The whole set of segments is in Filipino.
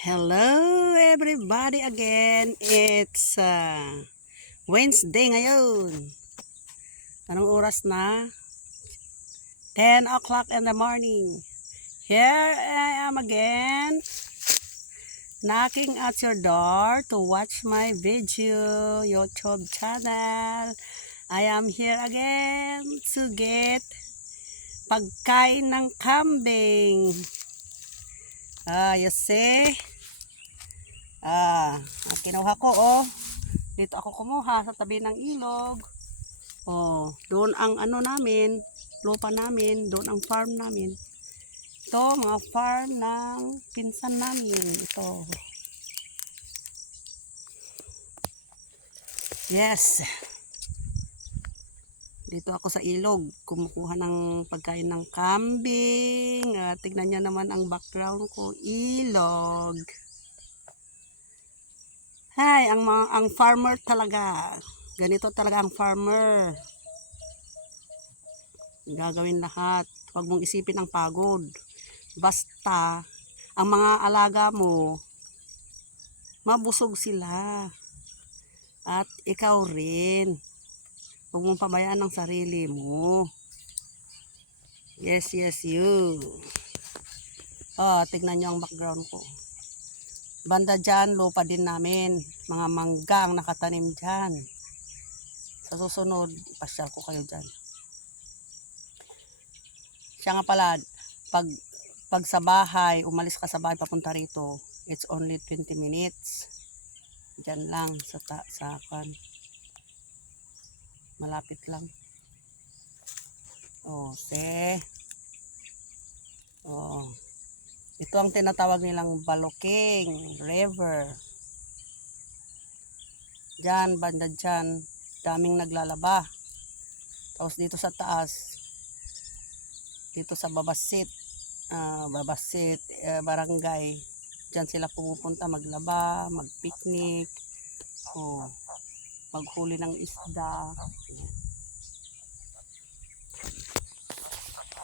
Hello everybody again. It's Wednesday ngayon. Anong oras na? 10 o'clock in the morning. Here I am again, knocking at your door to watch my video YouTube channel. I am here again to get pagkain ng kambing. You see? Kinuha ko, dito ako kumuha sa tabi ng ilog. Doon ang namin, lupa namin, doon ang farm namin. Ito, mga farm ng pinsan namin. Ito. Yes. Dito ako sa ilog, kumukuha ng pagkain ng kambing. Tignan niyo naman ang background ko, ilog. Hay, ang farmer talaga. Ganito talaga ang farmer. Gagawin lahat. Huwag mong isipin ang pagod. Basta, ang mga alaga mo, mabusog sila. At ikaw rin. Huwag mong pabayaan ang sarili mo. Yes, you. Tignan nyo ang background ko. Banda dyan, lupa din namin. Mga mangga ang nakatanim dyan. Sa susunod, pasyal ko kayo dyan. Siya nga pala, pag sa bahay, umalis ka sa bahay papunta rito, it's only 20 minutes. Dyan lang, sa malapit lang. Ito ang tinatawag nilang Baloking River. Diyan, banda dyan, daming naglalaba. Tapos dito sa taas, dito sa Babasit Barangay, dyan sila pumupunta maglaba, magpiknik, maghuli ng isda.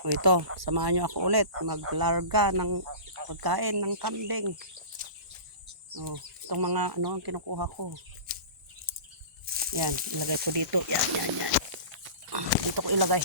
Ito, samahan nyo ako ulit maglarga ng pagkain ng kambing. Itong mga ang kinukuha ko. Yan, ilagay ko dito. Yan. Dito ko ilagay.